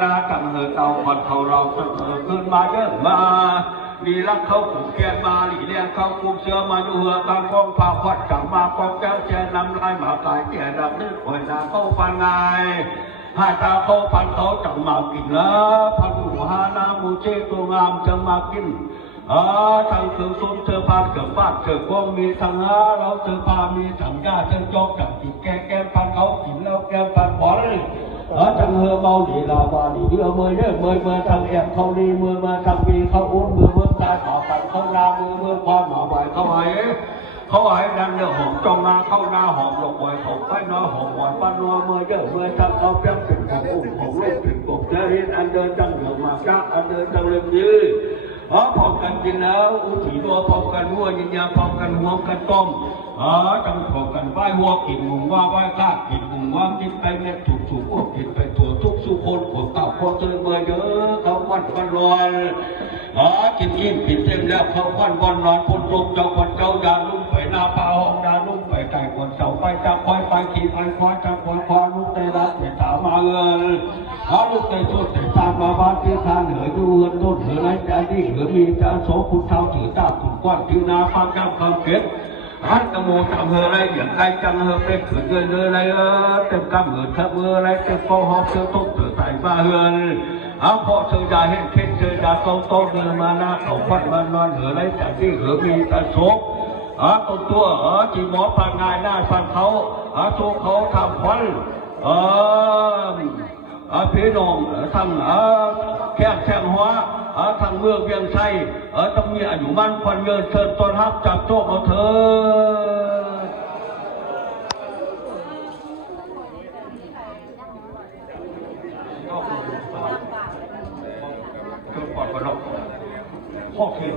จังเหอเตาคนเขาเราเสมอขึ้นมาเยอะมาดีรักเขาผูกแกนมาหลีเลี้ยงเขาผูกเสือมาดูเหือกางกองผ้าพัดจังมากองแก้วแจนำลายมาตายเตี่ยดับนึกหอยนาเขาฟันไงหาตาเขาพันเขาจังมากินแล้วพันหัวหานามูเชตัวงามจังมากินทางเครื่องส้มเธอพาเกือบบ้านเกือบกองมีทางเราเธอพามีถังยาเธอจอกจังจิตแกมพันเขากินแล้วแกมพันบอลจังเหอเมาหลีลาวาหลีเดือเมื่อเมื่อทางแอบเขาดีเมื่อมาทางปีเขาอุ้มมือตายต่อไปเขานามือพอหน่อใบเขาไหวดันเรื่องหอมจงนาเข้าหน้าหอมหลบไว้หอมไปน้อยหอมหวานป้านนัวเมื่อทางเขาเพียงเป็นของอุ้มของลูกเป็นกบเจริญอันเดินจังเหลือมาจ้าอันเดินจังเลื่อมยืดพร้อมกันกินแล้วอุถีตัวพร้อมกันหัวยิงยาพร้อมกันหัวกันต้มจังพร้อมกันไหว้หัวกินหมุงว่าไหว้ข้ากินหมุงว่ากินไปเม็ดถูกอ้วกกินไปตัวทุกสุคนขนเต่าคนเจอเมื่อเยอะเขาวันลอยกินอิ่มกินเต็มแล้วเขาวันนอนพ้นลมเจ้าวันเจ้ายาลุ่มไปหน้าป่าห้องยาลุ่มไปไก่คนเสาไปจับควายไปขี่ไปควายจับควายลูกเตะรัดเตะสาวมาเงินลูกเตะสุดเตะตามมาบ้านที่ทานเหนือดูเงินต้นเหนือไรใจที่เหนือมีจะโสคุณเท้าถือตาขุนก้อนถือนาฟังจำคำเก็บกระโมจังเหออะไรอย่างไรจังเหอเป็นขืนเงินอะไรเต็มกำเหอทับอะไรเต็มฟองหอบเสื้อทุกเสื้อใส่มาเฮือนพอเสื้อยาเห็นเข็นเสื้อยาโตเดินมาหน้าเขาพัดมานอนเหออะไรแต่ที่เหอมีแต่โศกตัวจีหมอผ่านงายหน้าผ่านเขาตัวเขาทำควันพี่น้องทั้งแข้งหัวทางเมืองเวียงชัยต้องมีอายุมั่นควันเงินเชิญต้อนรับจากโชคเอาเถิดเกิดปอดกระดกข้อเขียน